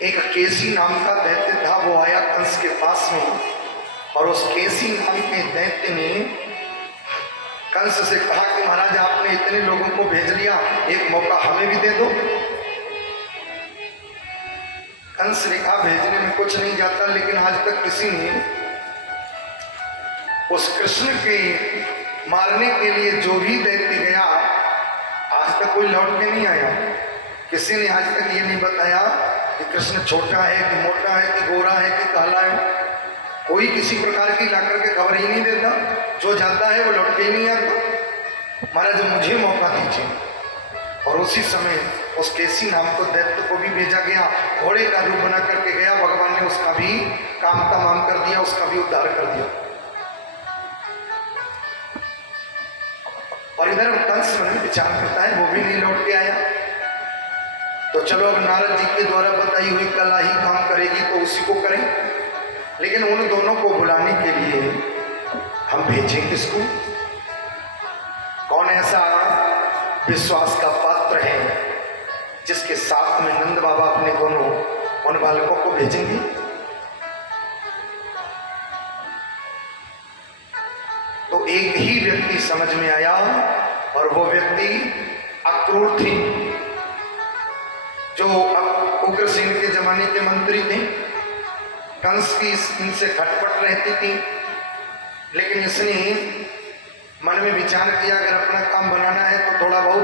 एक केसी नाम का दैत्य था, वो आया कंस के पास में और उस केसी नाम के दैत्य ने कंस से कहा कि महाराज आपने इतने लोगों को भेज लिया, एक मौका हमें भी दे दो। कंस ने कहा भेजने में कुछ नहीं जाता, लेकिन आज तक किसी ने उस कृष्ण के मारने के लिए जो भी दैत्य गया आज तक कोई लौट के नहीं आया। किसी ने आज तक ये नहीं बताया कि कृष्ण छोटा है कि मोटा है कि गोरा है कि काला है। कोई किसी प्रकार की लाकर के खबर ही नहीं देता, जो जाता है वो लौट के ही नहीं आता। महाराज मुझे मौका दीजिए। और उसी समय उस केसी नाम को दैत्य को भी भेजा गया, घोड़े का रूप बना करके गया। भगवान ने उसका भी काम तमाम कर दिया, उसका भी उद्धार कर दिया। और इधर कंस मन में विचार करता है, वो भी नहीं लौट के आया, तो चलो अब नारद जी के द्वारा बताई हुई कला ही काम करेगी तो उसी को करें। लेकिन उन दोनों को बुलाने के लिए हम भेजें किसको? कौन ऐसा विश्वास का पात्र है जिसके साथ में नंद बाबा अपने दोनों उन बालकों को भेजेंगे? तो एक ही व्यक्ति समझ में आया और वो व्यक्ति अक्रूर थी, जो उग्रसेन के जमाने के मंत्री थे। कंस की इनसे खटपट रहती थी, लेकिन इसने मन में विचार किया अगर अपना काम बनाना है तो थोड़ा बहुत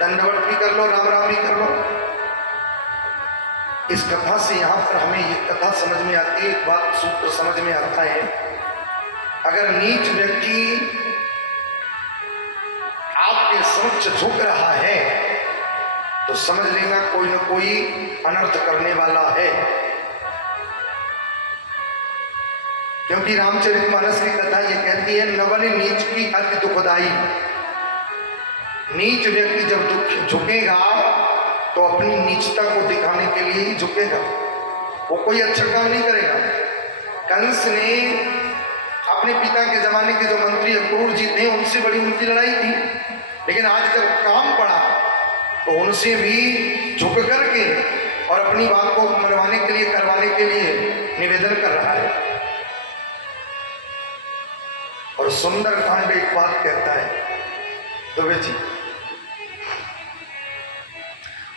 दंडवत भी कर लो, राम राम भी कर लो। इस कथा से यहाँ पर हमें ये कथा समझ में आती है, एक बात सूत्र समझ में आता है। अगर नीच व्यक्ति आपके समक्ष झुक रहा है तो समझ लेना कोई न कोई अनर्थ करने वाला है। क्योंकि रामचरितमानस की कथा ये कहती है, नवन नीच की अति दुखदाई। नीच व्यक्ति जब झुकेगा तो अपनी नीचता को दिखाने के लिए ही झुकेगा, वो कोई अच्छा काम नहीं करेगा। कंस ने अपने पिता के जमाने के जो मंत्री अक्रूर जी थे उनसे बड़ी उनकी लड़ाई थी, लेकिन आज जब काम पड़ा तो उनसे भी झुक करके और अपनी बात को मनवाने के लिए, करवाने के लिए निवेदन कर रहा है। और सुंदर कांड एक बात कहता है, दुबे जी,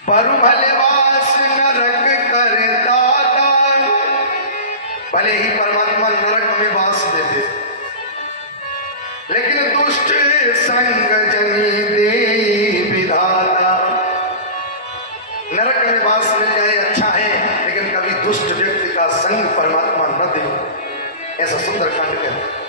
पर भले वास नरक करता दान, भले ही परमात्मा नरक में वास दे दे, लेकिन दुष्ट संग जनी दे विधाता। नरक में वास मिल जाए अच्छा है, लेकिन कभी दुष्ट व्यक्ति का संग परमात्मा न दे। ऐसा सुंदर कांड कहता है।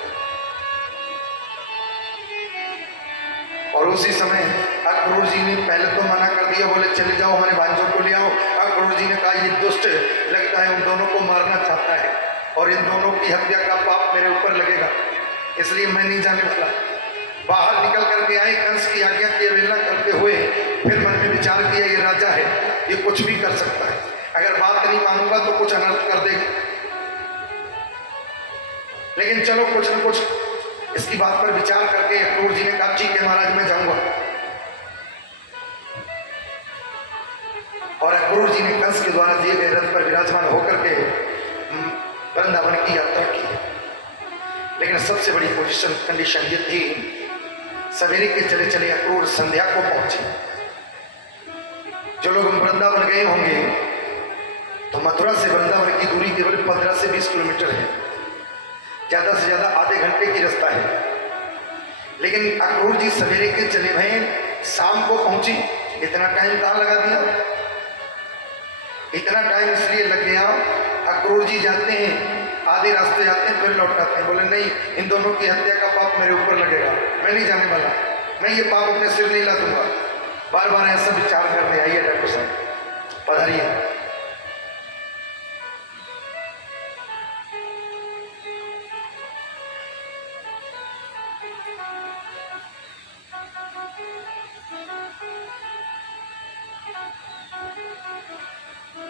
और उसी समय अक्रूर जी ने पहले तो मना कर दिया, बोले चले जाओ हमारे भांजों को ले आओ। अक्रूर जी ने कहा ये दुष्ट लगता है, उन दोनों को मारना चाहता है और इन दोनों की हत्या का पाप मेरे ऊपर लगेगा, इसलिए मैं नहीं जाने वाला। बाहर निकल करके आए, कंस की आज्ञा की अवहेलना करते हुए फिर मन में विचार किया ये राजा है, ये कुछ भी कर सकता है, अगर बात नहीं मानूंगा तो कुछ अनर्थ कर देगा। लेकिन चलो कुछ न कुछ इसकी बात पर विचार करके अक्रूर जी ने कहा ठीक है महाराज मैं जाऊंगा। और अक्रूर जी ने कंस के द्वारा दिए गए रथ पर विराजमान होकर के वृंदावन की यात्रा की। लेकिन सबसे बड़ी कंडीशन ये थी, सवेरे के चले चले अक्रूर संध्या को पहुंचे। जो लोग वृंदावन गए होंगे तो मथुरा से वृंदावन की दूरी केवल 15 से 20 किलोमीटर है, ज्यादा से ज्यादा आधे घंटे की रास्ता है। लेकिन अक्रूर जी सवेरे के चले भये, शाम को पहुंची। इतना टाइम कहाँ लगा दिया? इतना टाइम इसलिए लग गया, अक्रूर जी जाते हैं, आधे रास्ते जाते हैं, फिर लौट आते हैं। बोले नहीं, इन दोनों की हत्या का पाप मेरे ऊपर लगेगा, मैं नहीं जाने वाला, मैं ये पाप अपने सिर नहीं ला दूंगा। बार बार ऐसा विचार करने आइए डॉक्टर साहब, पधारिए।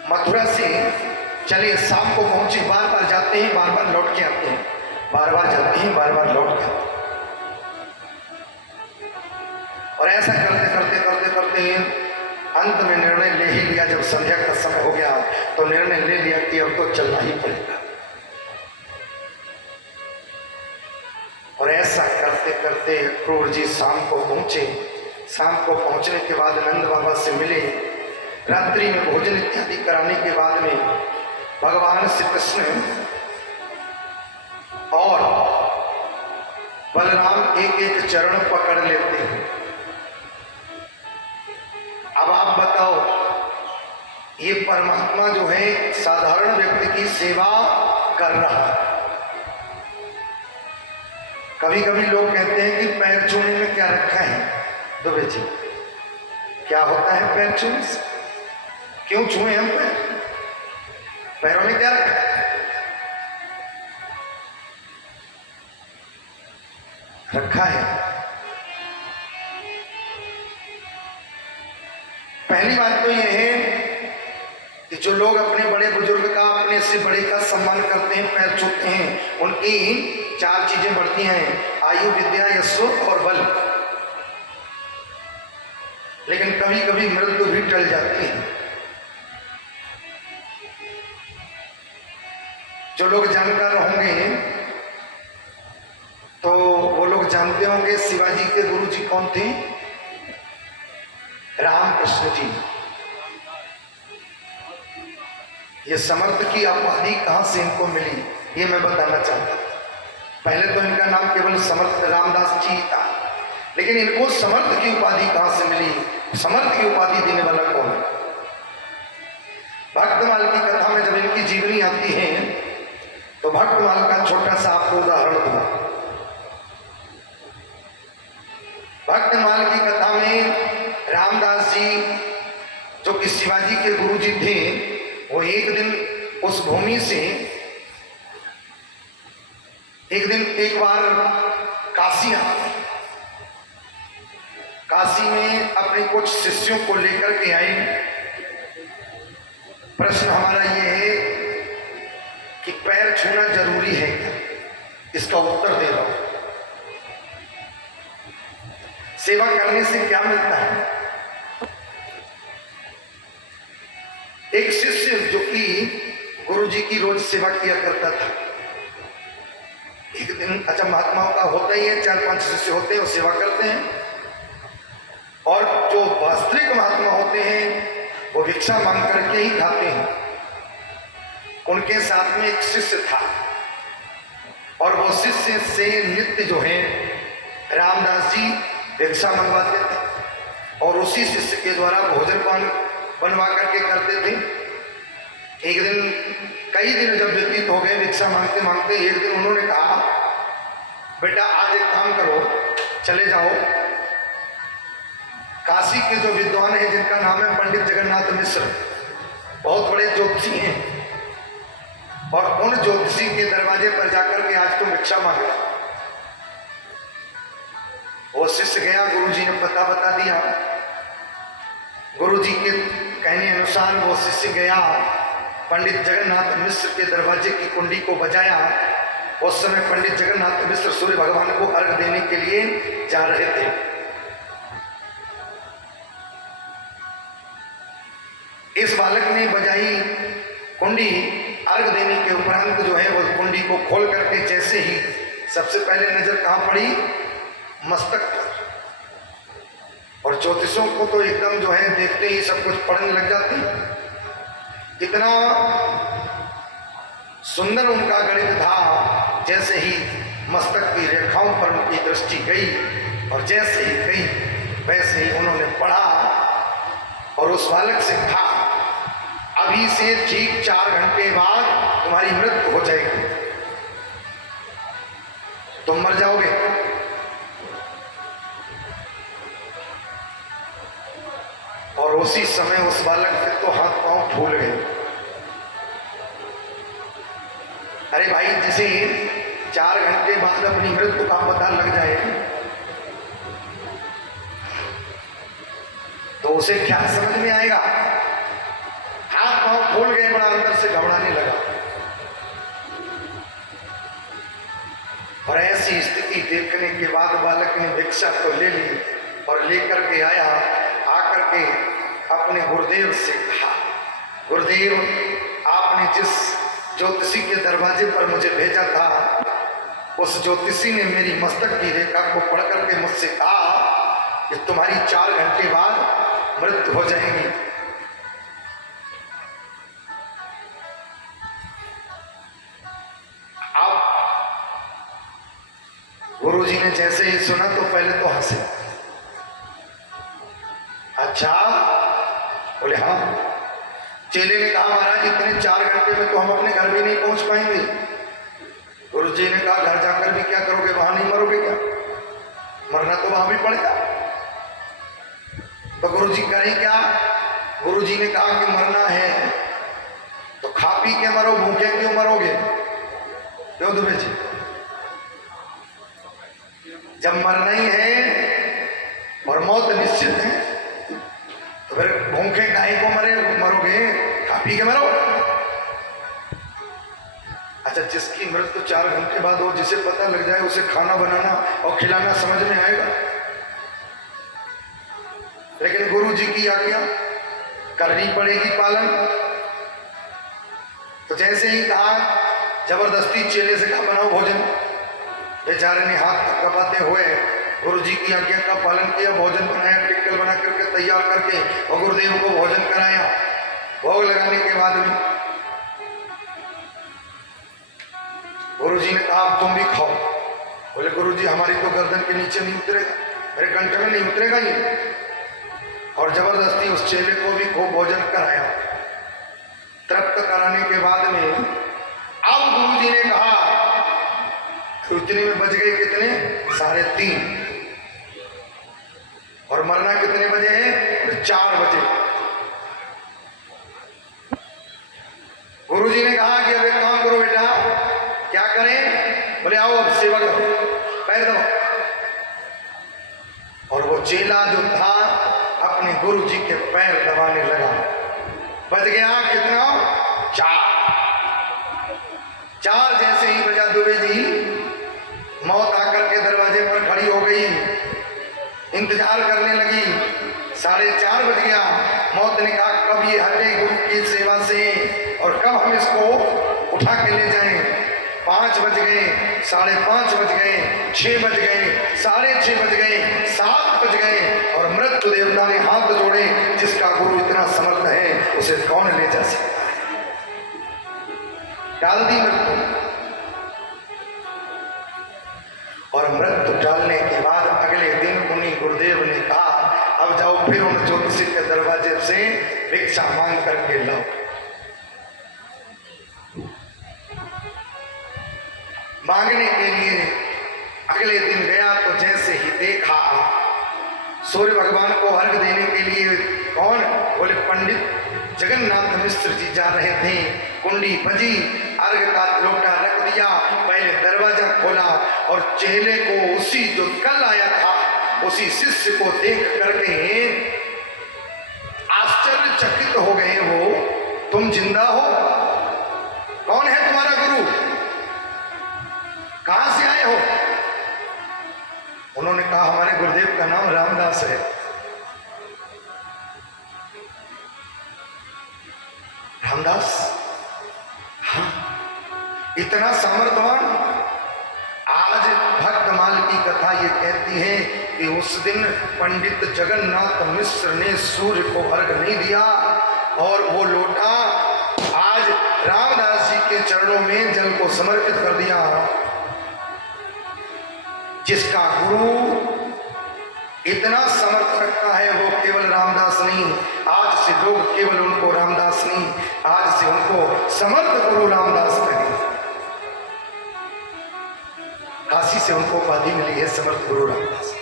मथुरा से चले शाम को पहुंचे, बार बार जाते हैं, बार बार लौट के आते हैं, बार बार जाते हैं, बार बार लौट के आते हैं। और ऐसा करते करते करते करते अंत में निर्णय ले ही लिया। जब संध्या का समय हो गया तो निर्णय ले लिया कि अब तो चलना ही पड़ेगा। और ऐसा करते करते क्रूर जी शाम को पहुंचे। शाम को पहुंचने के बाद नंद बाबा से मिले। रात्रि में भोजन इत्यादि कराने के बाद में भगवान श्री कृष्ण और बलराम एक एक चरण पकड़ लेते हैं। अब आप बताओ, ये परमात्मा जो है साधारण व्यक्ति की सेवा कर रहा है। कभी कभी लोग कहते हैं कि पैर छूने में क्या रखा है। दुबे जी, क्या होता है पैर छूने से? क्यों छुए हम पैर? पैरों में क्या रखा है? रखा है। पहली बात तो यह है कि जो लोग अपने बड़े बुजुर्ग का, अपने से बड़े का सम्मान करते हैं, पैर छूते हैं, उनकी 4 चीजें बढ़ती हैं: आयु, विद्या, यश और बल। लेकिन कभी कभी मृत्यु भी टल जाती है। जो लोग जानकार होंगे तो वो लोग जानते होंगे शिवाजी के गुरु जी कौन थे? रामकृष्ण जी। ये समर्थ की उपाधि कहां से इनको मिली, ये मैं बताना चाहता हूं। पहले तो इनका नाम केवल समर्थ रामदास जी था, लेकिन इनको समर्थ की उपाधि कहां से मिली? समर्थ की उपाधि देने वाला कौन है? भक्तमाल की कथा में जब इनकी जीवनी आती है तो भक्तमाल का छोटा सा आपको उदाहरण दूंगा। भक्तमाल की कथा में रामदास जी, जो कि शिवाजी के गुरु जी थे, वो एक दिन उस भूमि से एक बार काशी आए। काशी में अपने कुछ शिष्यों को लेकर के आए। प्रश्न हमारा ये है कि पैर छूना जरूरी है क्या? इसका उत्तर दे दो। सेवा करने से क्या मिलता है? एक शिष्य जो कि गुरु जी की रोज सेवा किया करता था, एक दिन, अच्छा महात्माओं का होता ही है, 4-5 शिष्य होते हैं, वो सेवा करते हैं। और जो वास्तविक महात्मा होते हैं वो भिक्षा मांग करके ही खाते हैं। उनके साथ में एक शिष्य था और वो शिष्य से नित्य जो है रामदास जी भिक्षा मंगवाते थे और उसी शिष्य के द्वारा भोजन पान बनवा करके करते थे। एक दिन, कई दिन जब व्यतीत हो गए भिक्षा मांगते मांगते, एक दिन उन्होंने कहा, बेटा आज एक काम करो, चले जाओ, काशी के जो विद्वान हैं जिनका नाम है पंडित जगन्नाथ मिश्र, बहुत बड़े ज्योतिषी हैं, और उन ज्योतिषी के दरवाजे पर जाकर के आज तुम भिक्षा मांगे। वो शिष्य गया, गुरुजी ने पता बता दिया। गुरुजी के कहने अनुसार वो शिष्य गया, पंडित जगन्नाथ मिश्र के दरवाजे की कुंडी को बजाया। उस समय पंडित जगन्नाथ मिश्र सूर्य भगवान को अर्घ देने के लिए जा रहे थे। इस बालक ने बजाई कुंडी, अर्घ देने के उपरांत जो है वो कुंडी को खोल करके जैसे ही सबसे पहले नजर कहां पड़ी? मस्तक पर। और ज्योतिषों को तो एकदम जो है देखते ही सब कुछ पढ़ने लग जाते। इतना सुंदर उनका गणित था, जैसे ही मस्तक की रेखाओं पर उनकी दृष्टि गई और जैसे ही गई वैसे ही उन्होंने पढ़ा और उस बालक से कहा, अभी से ठीक 4 घंटे बाद तुम्हारी मृत्यु हो जाएगी, तुम मर जाओगे। और उसी समय उस बालक के तो हाथ पांव फूल गए। अरे भाई, जिसे 4 घंटे बाद अपनी मृत्यु का पता लग जाए तो उसे क्या समझ में आएगा? हाथ पांव फूल गए, बड़ा अंदर से घबराने लगा। और ऐसी स्थिति देखने के बाद बालक ने भिक्षा तो ले ली और लेकर के आया। आकर के अपने गुरुदेव से कहा, गुरुदेव आपने जिस ज्योतिषी के दरवाजे पर मुझे भेजा था, उस ज्योतिषी ने मेरी मस्तक की रेखा को पढ़ करके मुझसे कहा कि तुम्हारी 4 घंटे बाद मृत्यु हो जाएगी। अब गुरुजी ने जैसे ही सुना तो पहले तो हंसे। अच्छा, बोले हाँ। चेले ने कहा महाराज इतने 4 घंटे में तो हम अपने घर भी नहीं पहुंच पाएंगे। गुरुजी ने कहा घर जाकर भी क्या करोगे, वहां नहीं मरोगे क्या? मरना तो वहां भी पड़ेगा। तो गुरुजी करें क्या? गुरुजी ने कहा कि मरना है तो खा पी के मरो, भूखे क्यों मरोगे? क्यों दुबे जी? जब मरना ही है और मौत निश्चित है तो फिर भूखे काहे को मरोगे? खा पी के मरो। अच्छा, जिसकी मृत्यु 4 घंटे बाद हो, जिसे पता लग जाए, उसे खाना बनाना और खिलाना समझ में आएगा? लेकिन गुरु जी की आज्ञा करनी पड़ेगी पालन। तो जैसे ही कहा, जबरदस्ती चेले से कहा बनाओ भोजन। बेचारे ने हाथ कपाते हुए गुरु जी की आज्ञा का पालन किया, भोजन बनाया, टिक्कल बना करके तैयार करके और गुरुदेव को भोजन कराया। भोग लगाने के बाद में गुरु जी ने कहा अब तुम भी खाओ। बोले गुरु जी हमारी तो गर्दन के नीचे नहीं उतरेगा, मेरे कंठ में नहीं उतरेगा ये। और जबरदस्ती उस चेले को भी खूब भोजन कराया। तृप्त कराने के बाद में अब गुरु जी ने कहा तो इतने में बज गए कितने? 3:30। और मरना कितने बजे है? 4 बजे। गुरु जी ने कहा कि अब एक काम करो बेटा। क्या करें? बोले आओ अब सेवा करो, पैर दबाओ। और वो चेला जो था अपने गुरु जी के पैर दबाने लगा। बज गया कितना? 4 जैसे ही बजा दुबे जी, मौत आकर के दरवाजे पर खड़ी हो गई, इंतजार करने लगी। 4:30 बज गया। मौत ने कहा कब ये हटे गुरु की सेवा से और कब हम इसको उठा के ले जाएं। 5 बज गए, 5:30 बज गए, 6 बज गए, 6:30 बज गए, 7 बज गए और मृत्यु देवता ने हाथ जोड़े। जिसका गुरु इतना समर्थ है उसे कौन ले जा सकता है? डाल दी मृत्यु। और मृत्यु डालने के बाद अगले दिन मुनि गुरुदेव ने कहा अब जाओ फिर उन ज्योतिषी के दरवाजे से भिक्षा मांग करके लाओ। मांगने के लिए अगले दिन गया तो जैसे ही देखा सूर्य भगवान को अर्घ देने के लिए कौन? बोले पंडित जगन्नाथ मिश्र जी जा रहे थे। कुंडी बजी, अर्घ का लोटा रख दिया, पहले दरवाजा खोला और चेले को उसी जो कल आया था उसी शिष्य को देख करके आश्चर्यचकित हो गए। वो तुम जिंदा हो? कौन है तुम्हारा गुरु? कहां से आए हो? उन्होंने कहा हमारे गुरुदेव का नाम रामदास है। रामदास? हाँ, इतना सामर्थ्यवान। आज भक्तमाल की कथा ये कहती है कि उस दिन पंडित जगन्नाथ मिश्र ने सूर्य को अर्घ नहीं दिया और वो लोटा आज रामदास जी के चरणों में जल को समर्पित कर दिया। जिसका गुरु इतना समर्थ रखता है वो केवल रामदास नहीं, आज से लोग केवल उनको रामदास नहीं, आज से उनको समर्थ गुरु रामदास कहेंगे। काशी से उनको उपाधि मिली है समर्थ गुरु रामदास।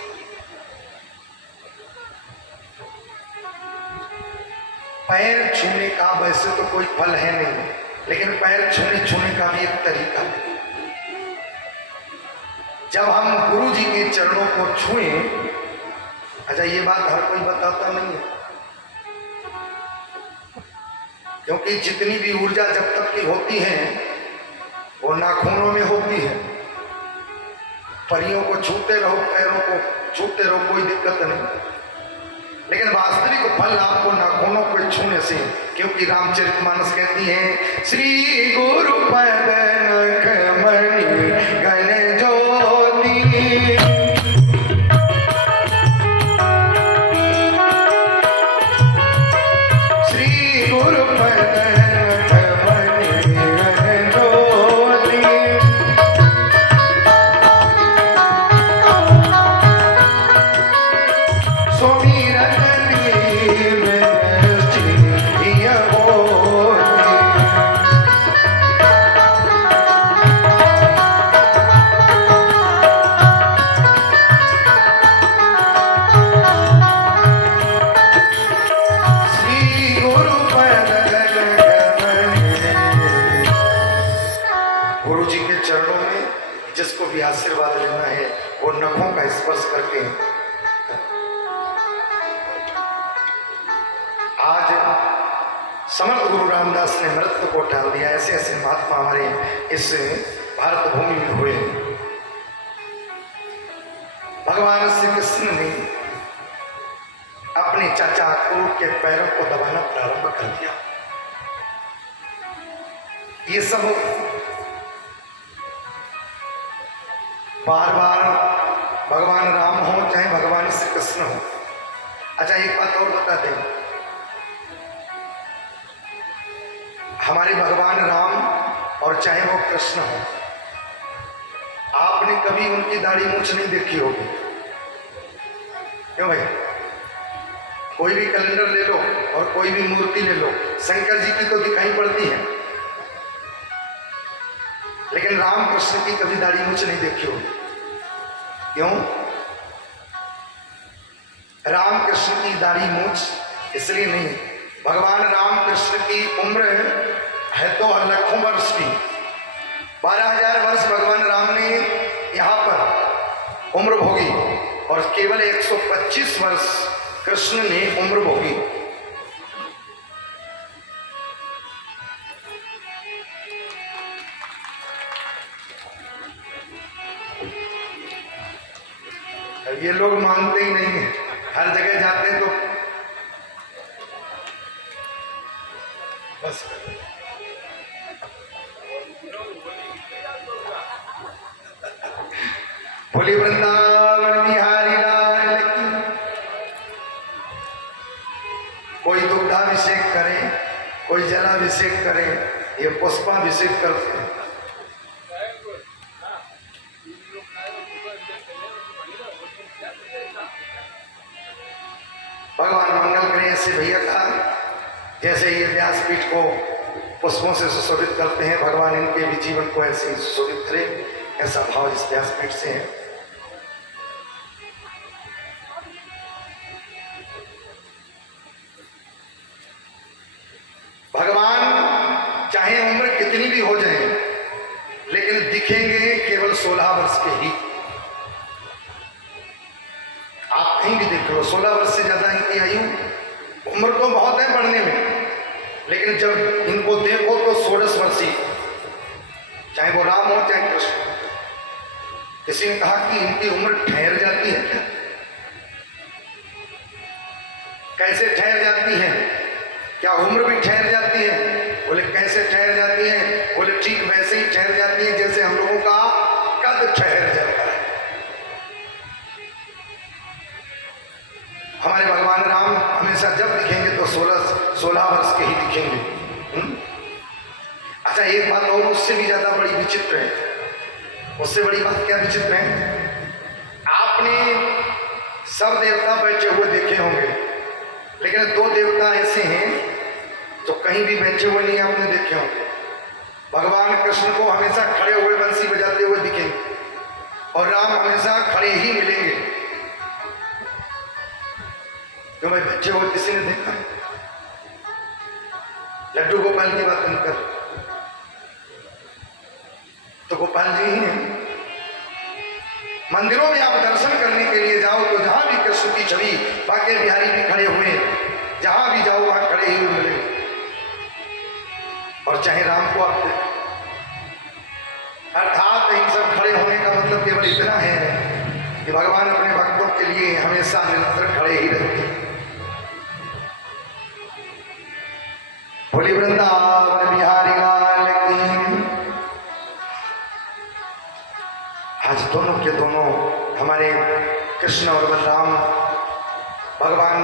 पैर छूने का वैसे तो कोई फल है नहीं, लेकिन पैर छूने का भी एक तरीका है। जब हम गुरु जी के चरणों को छुएं, अच्छा ये बात हर कोई बताता नहीं है, क्योंकि जितनी भी ऊर्जा जब तक की होती है वो नाखूनों में होती है। परियों को छूते रहो, पैरों को छूते रहो, कोई दिक्कत नहीं। लेकिन वास्तविक फल आपको नाखूनों को छूने से, क्योंकि रामचरितमानस कहती है श्री गुरु पद नख मणि गण ज्योति, श्री गुरु पद नख मणि गण ज्योति, सुमिरन जिसको भी आशीर्वाद लेना है वो नखों का स्पर्श करके। आज समर्थ गुरु रामदास ने मृत्यु को टाल दिया। ऐसे ऐसे महात्मा हमारे इस भारत भूमि में हुए। भगवान श्री कृष्ण ने अपने चाचा क्रूर के पैरों को दबाना प्रारंभ कर दिया। ये सब बार बार भगवान राम हो चाहे भगवान श्री कृष्ण हो। अच्छा एक बात और बता दें, हमारे भगवान राम और चाहे वो कृष्ण हो, आपने कभी उनकी दाढ़ी मूंछ नहीं देखी होगी, क्यों भाई? कोई भी कैलेंडर ले लो और कोई भी मूर्ति ले लो, शंकर जी की तो दिखाई पड़ती है, लेकिन राम कृष्ण की कभी दाढ़ी मूंछ नहीं देखी होगी। क्यों? राम कृष्ण की दाढ़ी मूंछ इसलिए नहीं, भगवान राम कृष्ण की उम्र है तो लाखों वर्ष की, 12,000 वर्ष भगवान राम ने यहाँ पर उम्र भोगी और केवल 125 वर्ष कृष्ण ने उम्र भोगी। ये लोग मानते ही नहीं है, हर जगह जाते हैं तो बस बोली वृंदावन बिहारी लाल की। कोई दुग्धाभिषेक करे, कोई जलाभिषेक करे, ये पुष्पाभिषेक करते हैं। भगवान मंगल करें ऐसे भैया का, जैसे ये व्यासपीठ को पुष्पों से सुशोभित करते हैं, भगवान इनके भी जीवन को ऐसे ही सुशोभित करे, ऐसा भाव इस व्यासपीठ से है। भगवान चाहे उम्र कितनी भी हो जाए, लेकिन दिखेंगे केवल 16 वर्ष के ही। आप कहीं भी देख लो, 16 वर्ष से ज्यादा इनकी आयु, उम्र तो बहुत है बढ़ने में, लेकिन जब इनको देखो तो 16 वर्ष ही, चाहे वो राम हो चाहे कृष्ण। किसी ने कहा कि इनकी उम्र ठहर जाती है क्या? कैसे ठहर जाती है? क्या उम्र भी ठहर जाती है? बोले कैसे ठहर जाती है? बोले ठीक वैसे ही ठहर जाती है जैसे हम लोगों का कद ठहर जाता है। हमारे भगवान राम हमेशा जब दिखेंगे तो 16 वर्ष के ही दिखेंगे। अच्छा एक बात और उससे भी ज्यादा बड़ी विचित्र है। उससे बड़ी बात क्या विचित्र है? आपने सब देवता बैठे हुए देखे होंगे, लेकिन 2 देवता ऐसे हैं जो कहीं भी बैठे हुए नहीं आपने देखे होंगे। भगवान कृष्ण को हमेशा खड़े हुए बंसी बजाते हुए दिखेंगे और राम हमेशा खड़े ही मिलेंगे। क्यों भाई, बच्चे हुए किसी ने देखा है? लड्डू गोपाल की बात नहीं कर, तो गोपाल जी ही हैं। मंदिरों में आप दर्शन करने के लिए जाओ तो जहां भी कृष्ण की छवि, बाके बिहारी भी खड़े हुए, जहां भी जाओ वहां खड़े ही हुए मिलेंगे। और चाहे राम को आप देखें, अर्थात इन सब खड़े होने का मतलब केवल इतना है कि भगवान अपने भक्तों के लिए हमेशा निरंतर खड़े ही रहते हैं। दोनों के दोनों हमारे कृष्ण और बलराम भगवान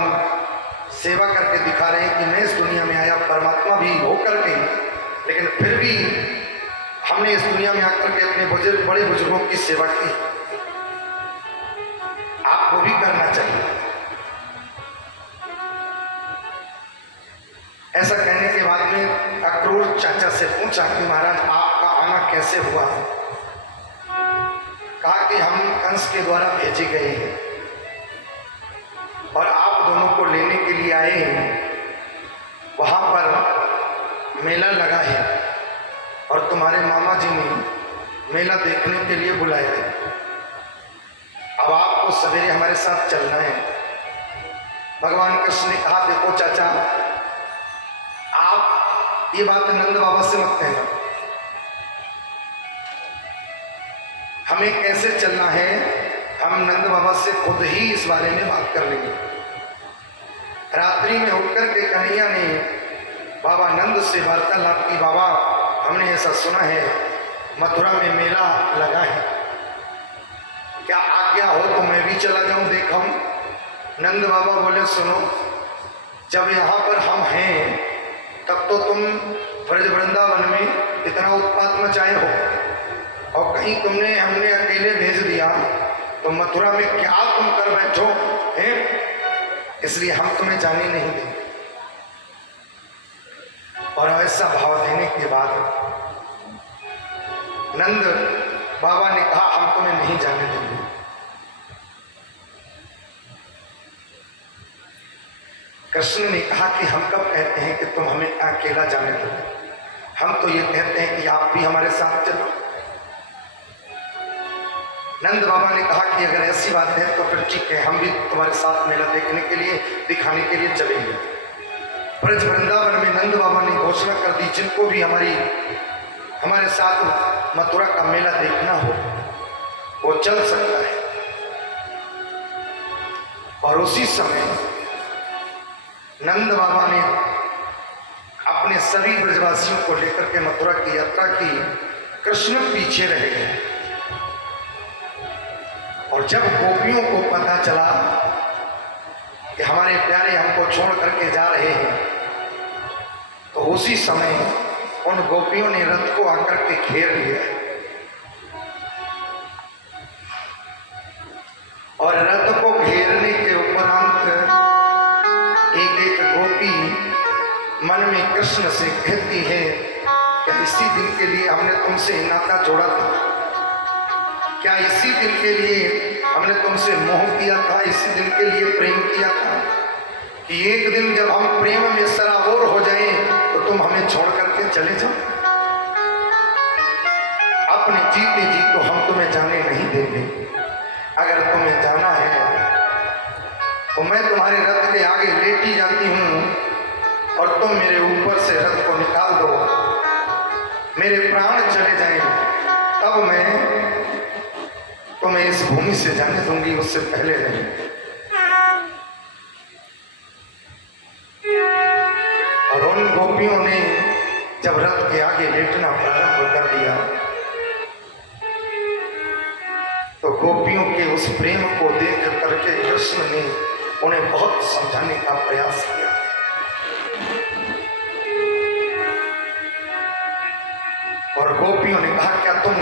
सेवा करके दिखा रहे हैं कि मैं इस दुनिया में आया परमात्मा भी होकर के, लेकिन फिर भी हमने इस दुनिया में आकर के अपने बड़े बुजुर्गों की सेवा की। आपको भी करना चाहिए। ऐसा कहने के बाद में अक्रूर चाचा से पूछा कि महाराज आपका आना कैसे हुआ? कहा कि हम कंस के द्वारा भेजे गए हैं और आप दोनों को लेने के लिए आए हैं। वहां पर मेला लगा है और तुम्हारे मामा जी ने मेला देखने के लिए बुलाया है। अब आपको सवेरे हमारे साथ चलना है। भगवान कृष्ण ने कहा देखो चाचा, आप ये बात नंद बाबा से मत कहना। हमें कैसे चलना है हम नंद बाबा से खुद ही इस बारे में बात कर लेंगे। रात्रि में उठकर के कन्हैया ने बाबा नंद से वार्तालाप की। बाबा, हमने ऐसा सुना है मथुरा में मेला लगा है, क्या आज्ञा हो तो मैं भी चला जाऊं देखाऊं? नंद बाबा बोले सुनो, जब यहाँ पर हम हैं तब तो तुम ब्रज वृंदावन में इतना उत्पात मचाए हो और कहीं हमने अकेले भेज दिया तो मथुरा में क्या तुम कर बैठो हैं? इसलिए हम तुम्हें जाने नहीं देंगे। और ऐसा भाव देने के बाद नंद बाबा ने कहा हम तुम्हें नहीं जाने देंगे। कृष्ण ने कहा कि हम कब कहते हैं कि तुम हमें अकेला जाने दो? हम तो ये कहते हैं कि आप भी हमारे साथ चलो। नंद बाबा ने कहा कि अगर ऐसी बात है तो फिर ठीक है, हम भी तुम्हारे साथ मेला देखने के लिए, दिखाने के लिए चलेंगे। ब्रज वृंदावन में नंद बाबा ने घोषणा कर दी, जिनको भी हमारे साथ मथुरा का मेला देखना हो वो चल सकता है। और उसी समय नंद बाबा ने अपने सभी ब्रजवासियों को लेकर के मथुरा की यात्रा की। कृष्ण पीछे रह गए और जब गोपियों को पता चला कि हमारे प्यारे हमको छोड़ करके जा रहे हैं तो उसी समय उन गोपियों ने रथ को आकर के घेर लिया और रथ को घेरने के उपरांत एक एक गोपी मन में कृष्ण से कहती है क्या इसी दिन के लिए हमने तुमसे नाता जोड़ा था? क्या इसी दिन के लिए हमने तुमसे मोह किया था? इसी दिन के लिए प्रेम किया था कि एक दिन जब हम प्रेम में सराबोर हो जाएं तो तुम हमें छोड़ करके चले जाओ? अपने जीते जी तो हम तुम्हें जाने नहीं देंगे। अगर तुम्हें जाना है तो मैं तुम्हारे रथ के आगे लेटी जाती हूं और तुम मेरे ऊपर से रथ को निकाल दो, मेरे प्राण चले जाएं, तब मैं तुम्हें इस भूमि से जाने दूंगी, उससे पहले नहीं। और उन गोपियों ने जब रथ के आगे लेटना प्रारंभ कर दिया तो गोपियों के उस प्रेम को देख करके कृष्ण ने उन्हें बहुत समझाने का प्रयास किया। और गोपियों ने कहा क्या तुम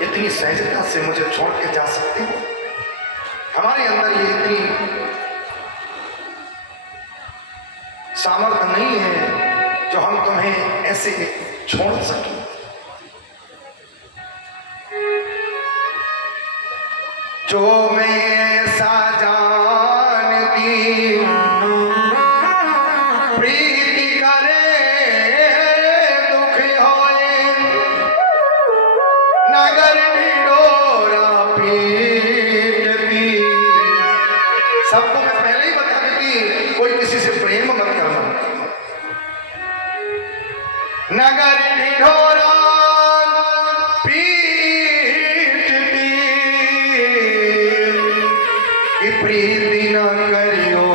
इतनी सहजता से मुझे छोड़ के जा सकते हो? हमारे अंदर ये इतनी सामर्थ्य नहीं है जो हम तुम्हें ऐसे छोड़ सकें। जो मैं ऐसा जानती प्रीति करे दुख होए नगर ढिढोरा पीटती। सबको मैं पहले ही बता देती कोई किसी से प्रेम मत करना। नगर ढिढोरा प्रीति न करियो।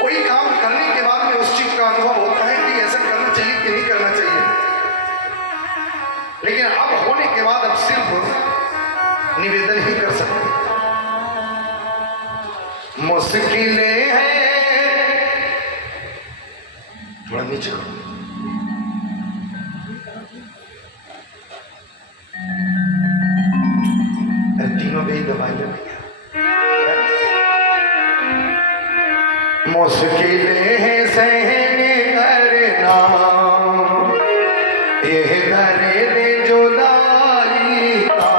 कोई काम करने के बाद में उस चीज का अनुभव होता है कि ऐसा करना चाहिए कि नहीं करना चाहिए। बाद अब सिर्फ निवेदन ही कर सकते। मुश्किलें हैं, थोड़ा नीचे करो। तीनों भी दबाई ले भैया। मुश्किलें हैं सहने करना, ये दर्द जुदाई का।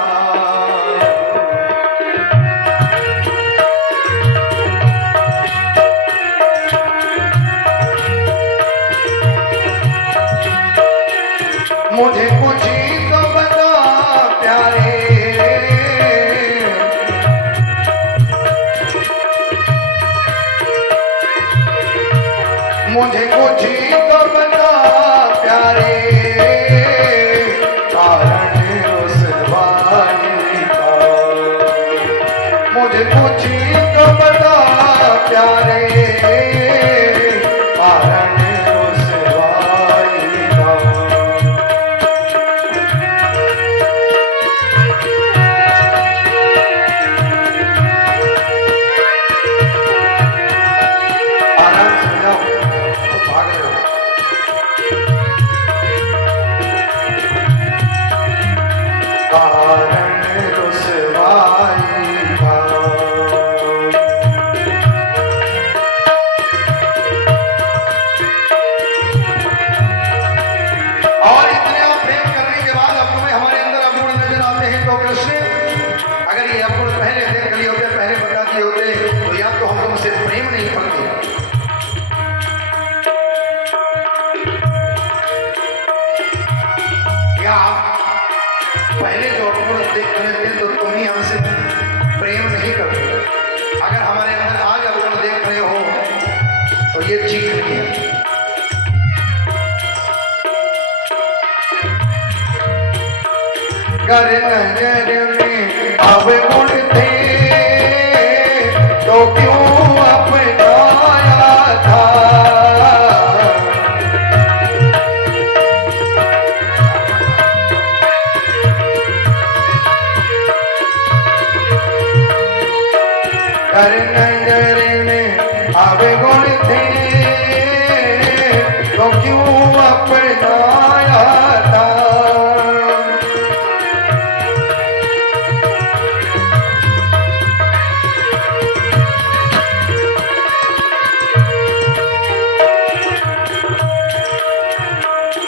मुझे कुछ ही तो बता प्यारे, मुझे कुछ ही तो बता प्यारे, कारण रुसवाई का। मुझे कुछ ही तो बता प्यारे, कारण रुसवाई का। आराम से जाओ, भाग रहे हो। कारण रुसवाई का। और इतने प्रेम करने के बाद अब तुम्हें हमारे अंदर अपूर्ण नजर आते हैं तो कृष्ण, अगर ये अपूर्ण पहले देख लिए होते, पहले बता दिए होते, तो या तो हम तुमसे प्रेम नहीं करते, या पहले जो अपूर्ण देख रहे थे तो तुम ही हमसे प्रेम नहीं करते। अगर हमारे अंदर आज अपूर्ण देख रहे हो तो ये चीज नहीं है। कर नजर में अब गुण थे तो क्यों अपनाया था। कर नजर में अब गुण थे तो क्यों अपनाया था।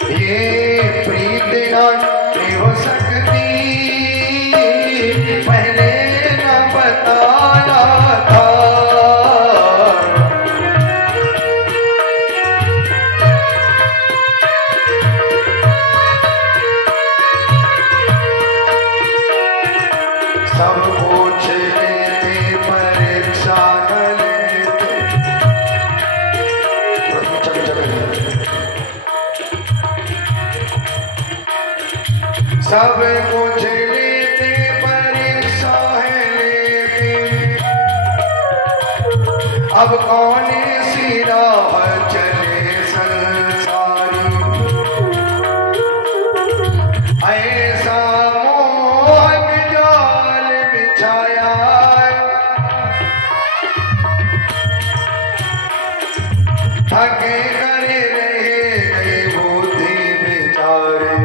ये प्रीत नहीं हो सकती, पहले न बताया था। सब पूछ लेते परीक्षा न लेते। सब कुछ लेते परीक्षा है लेते, अब कौन सी राह चले संसारी। ऐसा मोहक जाल बिछाया, थके करे रहे गए बुद्धि बेचारे।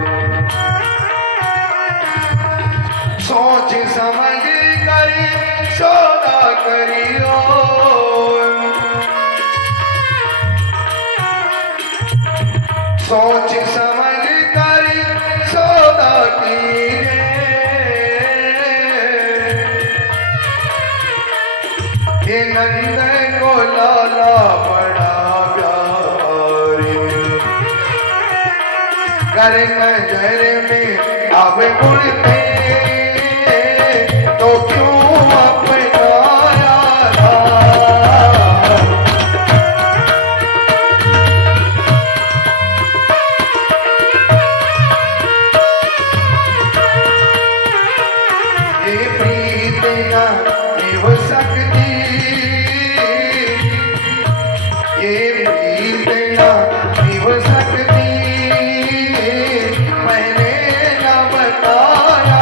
सोच समझ करी सौदा करियो, सोच समझ करी सौदा कीजिए। ये नंद को लाला बड़ा व्यापारी, कर नजर में अब गुण थे तो क्यों अपनाया था। ये प्रीत नहीं हो सकती, ये प्रीत नहीं हो सकती, मैंने न बताया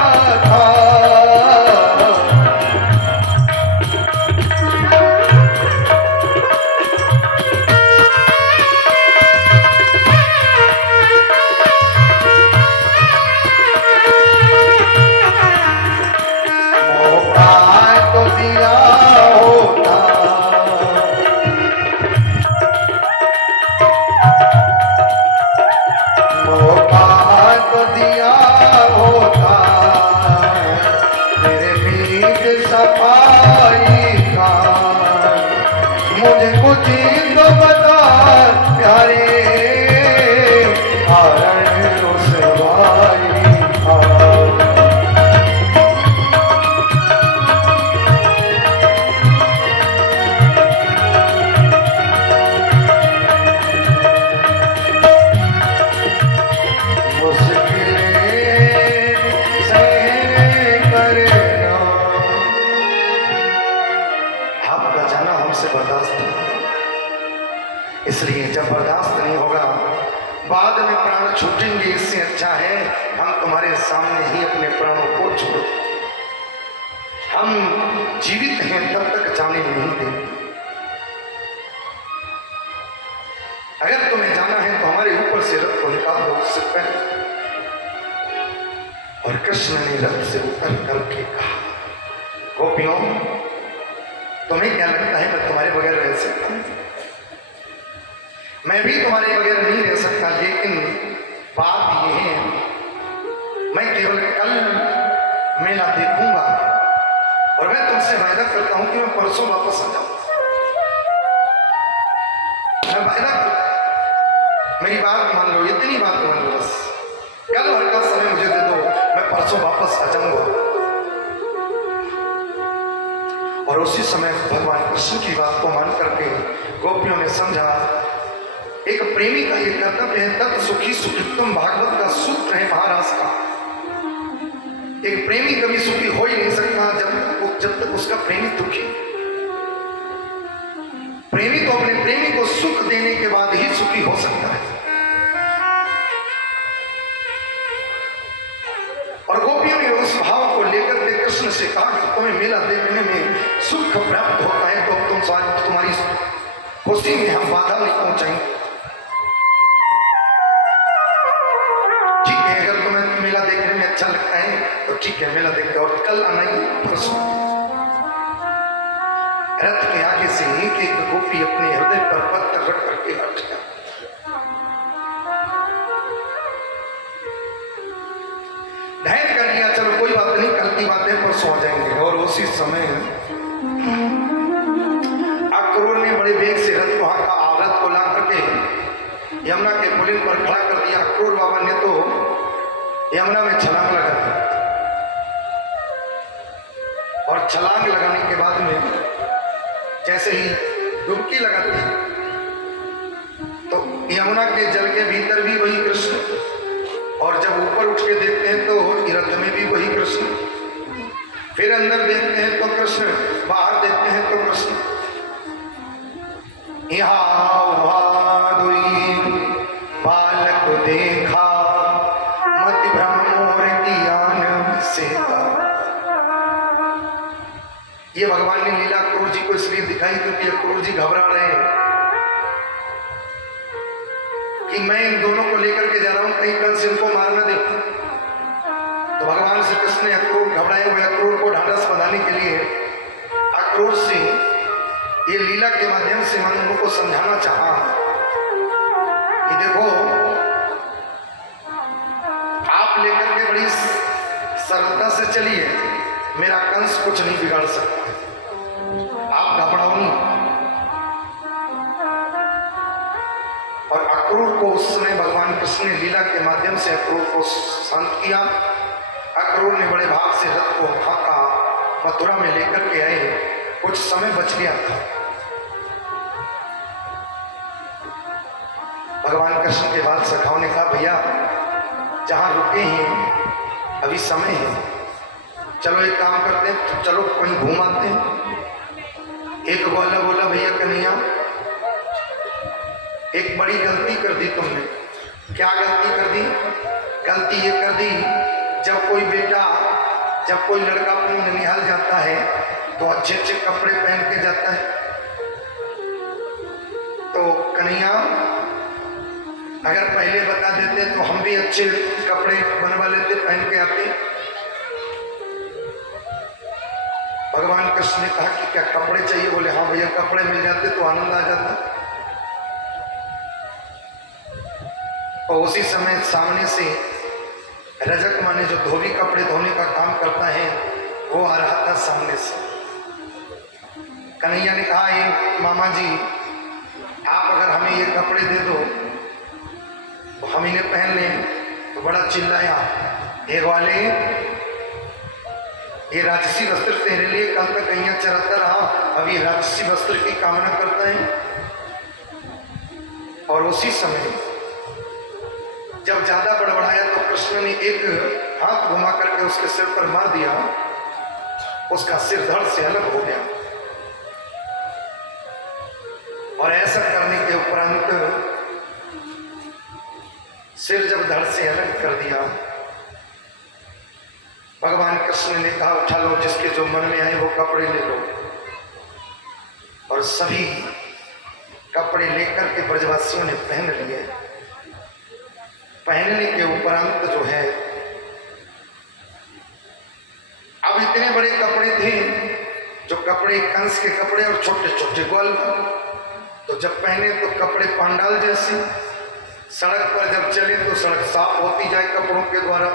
मुझे कुछ तो बता प्यारे, कारण रुसवाई का। इसलिए जब बर्दाश्त नहीं होगा, बाद में प्राण छूटेंगे, इससे अच्छा है हम तुम्हारे सामने ही अपने प्राणों को छोड़। हम जीवित हैं तब तक जाने नहीं देंगे। अगर तुम्हें जाना है तो हमारे ऊपर से रथ को निकाल दो उससे पहले। और कृष्ण ने रथ से उतर करके कहा, गोपियों तुम्हें क्या लगता है मैं तुम्हारे बगैर रह सकता हूं? मैं भी तुम्हारे बगैर नहीं रह सकता, लेकिन बात यह है मैं केवल कल मेला देखूंगा और मैं तुमसे वायदा करता हूं कि मैं परसों वापस आ जाऊंगा। मैं वायदा करता, मेरी बात मान लो, इतनी बात मान लो बस। कल भर का समय मुझे दे दो, मैं परसों वापस आ जाऊंगा। और उसी समय भगवान कृष्ण की बात को मान करके गोपियों ने समझा एक प्रेमी का ये कर्तव्य है। तत् सुखी सुखित्तम भागवत का सूत्र है महाराज का। एक प्रेमी कभी सुखी हो ही नहीं सकता जब तक उसका प्रेमी दुखी। प्रेमी तो अपने प्रेमी को सुख देने के बाद ही सुखी हो सकता है। और गोपियों ने उस भाव को लेकर के कृष्ण से कहा कि तुम्हें मेला देखने में सुख प्राप्त होता है तो तुम तुम्हारी खुशी में हम बाधा नहीं पहुंचाएंगे। ठीक है, अगर तुम्हें मेला देखने में अच्छा लगता है तो ठीक है, मेला देखते और कल आना ही परसों। रथ के आगे से एक गोपी अपने हृदय पर पत्थर रख करके हट गया। धैर्य कर लिया, चलो कोई बात नहीं, कल की बात है, परसों आ जाएंगे। और उसी समय अक्रूर ने बड़े वेग से रथ को ला करके यमुना के पुलिन पर खड़ा कर दिया। अक्रूर बाबा ने तो यमुना में छलांग लगा दी और छलांग लगाने के बाद में जैसे ही डुबकी लगाती तो यमुना के जल के भीतर भी वही कृष्ण, और जब ऊपर उठ के देखते हैं तो रथ में भी वही कृष्ण, फिर अंदर देखते हैं तो कृष्ण, बाहर देखते हैं तो कृष्ण। बालक देखा मति भ्रम मोर ज्ञान से। ये भगवान ने लीला अक्रूर जी को इसलिए दिखाई क्योंकि अक्रूर जी घबरा रहे हैं कि मैं इन दोनों को लेकर के जा रहा हूं, कहीं कल से इनको मार न दे। तो भगवान श्री कृष्ण ने अक्रूर घबराए हुए अक्रूर को ढांढस बंधाने के लिए अक्रूर से ये लीला के माध्यम से मैंने उनको समझाना चाहा कि देखो आप लेकर के बड़ी सरलता से चलिए, मेरा कंस कुछ नहीं बिगाड़ सकता, आप घबराओ नहीं। और अक्रूर को उस समय भगवान कृष्ण ने लीला के माध्यम से अक्रूर को शांत किया। अक्रूर ने बड़े भाव से रथ को हाका मथुरा में लेकर के आए। कुछ समय बच गया था। भगवान कृष्ण के बाद सखाओं ने कहा भैया जहां रुके हैं अभी समय है, चलो एक काम करते हैं, तो चलो कहीं घूम आते हैं। एक बोला भैया कन्हैया एक बड़ी गलती कर दी तुमने। क्या गलती कर दी? गलती ये कर दी, जब कोई लड़का अपनी ननिहाल जाता है तो अच्छे अच्छे कपड़े पहन के जाता है। तो कन्हैया अगर पहले बता देते तो हम भी अच्छे कपड़े बनवा लेते, पहन के आते। भगवान कृष्ण ने कहा कि क्या कपड़े चाहिए? बोले हाँ भैया, कपड़े मिल जाते तो आनंद आ जाता। और उसी समय सामने से रजक माने जो धोबी कपड़े धोने का काम करता है वो आ रहा था सामने से। कन्हैया ने कहा, ये मामा जी आप अगर हमें ये कपड़े दे दो तो हम इन्हें पहन लें। तो बड़ा चिल्लाया, एक वाले ये राजसी वस्त्र तेरे लिए, कल तक कहीं चराता रहा, अब ये राजसी वस्त्र की कामना करता है। और उसी समय जब ज्यादा बड़बड़ाया तो कृष्ण ने एक हाथ घुमा करके उसके सिर पर मार दिया, उसका सिर धड़ से अलग हो गया। और ऐसा करने के उपरांत सिर जब धड़ से अलग कर दिया, भगवान कृष्ण ने कहा, उठा लो, जिसके जो मन में आए वो कपड़े ले लो। और सभी कपड़े लेकर के ब्रजवासियों ने पहन लिए। पहनने के उपरांत जो है, अब इतने बड़े कपड़े थे, जो कपड़े कंस के कपड़े और छोटे छोटे ग्वाल, तो जब पहने तो कपड़े पांडाल जैसे। सड़क पर जब चले तो सड़क साफ होती जाए कपड़ों के द्वारा,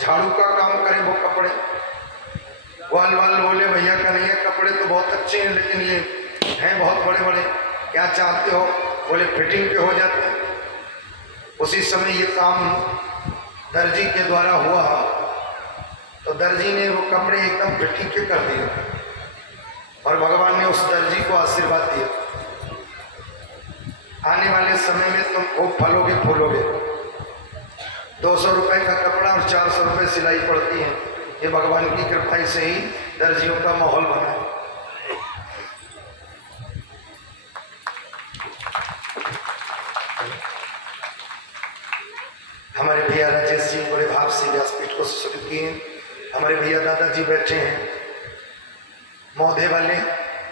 झाड़ू का काम करें वो कपड़े। ग्वाल वाल बोले, भैया कन्हैया कपड़े तो बहुत अच्छे हैं, लेकिन ये हैं बहुत बड़े बड़े, क्या चाहते हो? बोले फिटिंग के हो जाते हैं। उसी समय ये काम दर्जी के द्वारा हुआ, तो दर्जी ने वो कपड़े एकदम फिटिंग के कर दिए और भगवान ने उस दर्जी को आशीर्वाद दिया, आने वाले समय में तुम खूब फलोगे फूलोगे। 200 रुपए का कपड़ा और 400 रुपए सिलाई पड़ती है। ये भगवान की कृपा से ही दर्जियों का माहौल बना है। हमारे भैया राजेश जी बड़े भाव से व्यासपीठ को सुशोभित किए। हमारे भैया दादाजी बैठे हैं, मौधे वाले,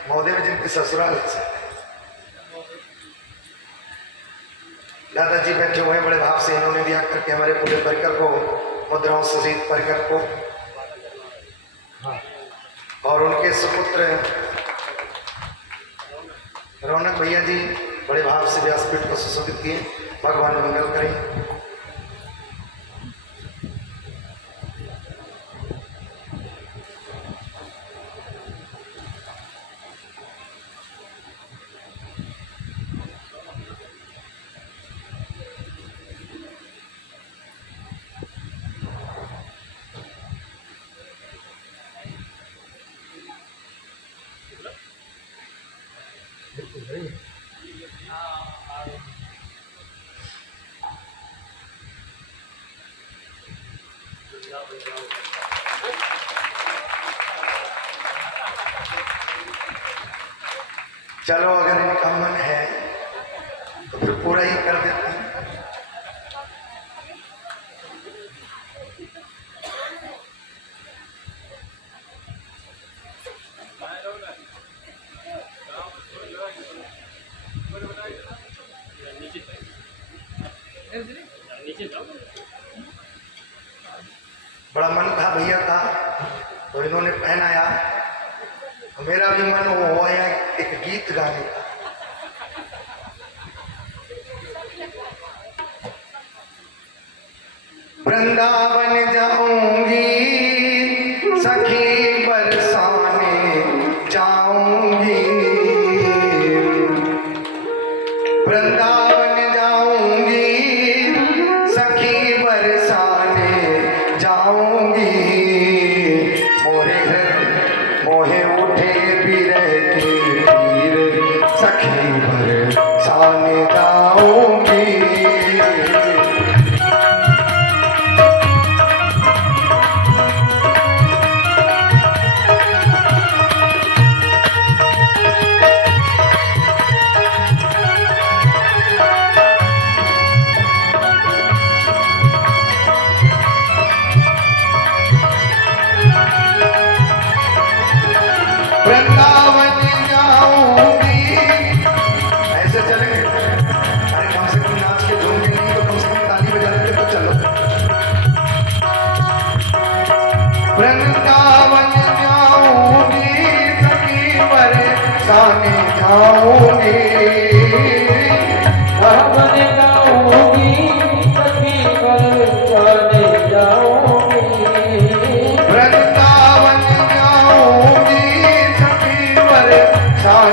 मौधे में जिनके ससुराल दादाजी बैठे हुए हैं, बड़े भाव से इन्होंने भी आकर के हमारे पूरे परिकर को, मुद्राओं सहित परिकर को और उनके सुपुत्र रौनक भैया जी बड़े भाव से व्यासपीठ को सुशोभित किए। भगवान मंगल करें। चलो अगर इनका मन है तो फिर पूरा ही कर देते हैं। बड़ा मन था भैया का, तो इन्होंने पहनाया। मेरा भी मन हुआ है एक गीत गाने का। वृंदावन जाऊंगी सखी बरसाने जाऊंगी, वृंदावन जाऊंगी सखी बरसाने जाऊंगी। मोरे घर मोहे उठे बिरह के पीर, सखी बरसाने जाऊंगी। वृंदावन जाऊंगी, ऐसे चलेंगे। अरे कम से कम नाच के झूम के नहीं तो कम से कम ताली बजा के तो चलो। वृंदावन जाऊंगी सखी बरसाने जाऊंगी, वृंदावन जाऊंगी सखी बरसाने जाऊंगी, वृंदावन जाऊंगी सखी बरसाने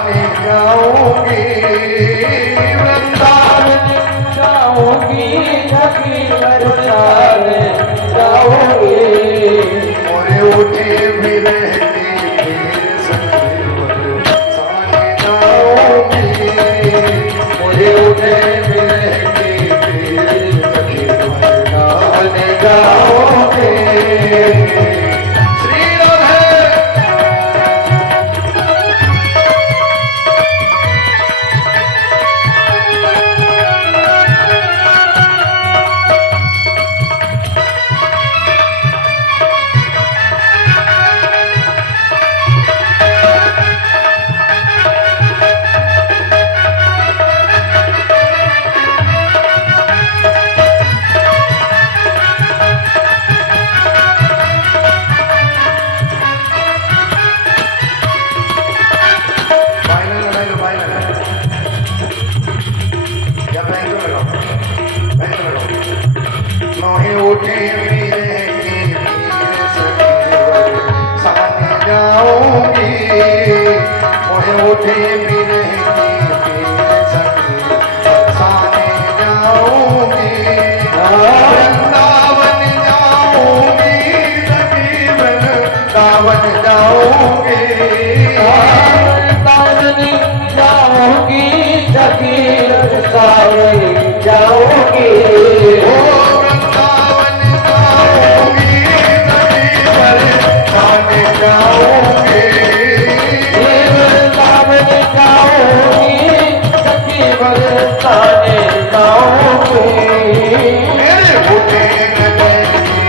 उठे बिरह की पीर सखी बरसाने जाऊंगी, वृंदावन जाऊंगी सखी वृंदावन जाऊंगी, वृंदावन जाऊंगी सखी बरसाने जाऊंगी, ओ वृंदावन जाऊंगी सखी बरसाने जाऊंगी, वृंदावन जाऊंगी सखी बरसाने जाऊंगी, मेरे उठे नजर की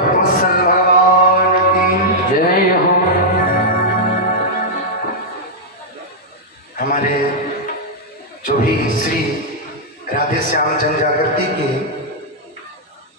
भक्तवत्सल भगवान की। जय हो। हमारे जो भी श्री राधे श्याम जन जागृति के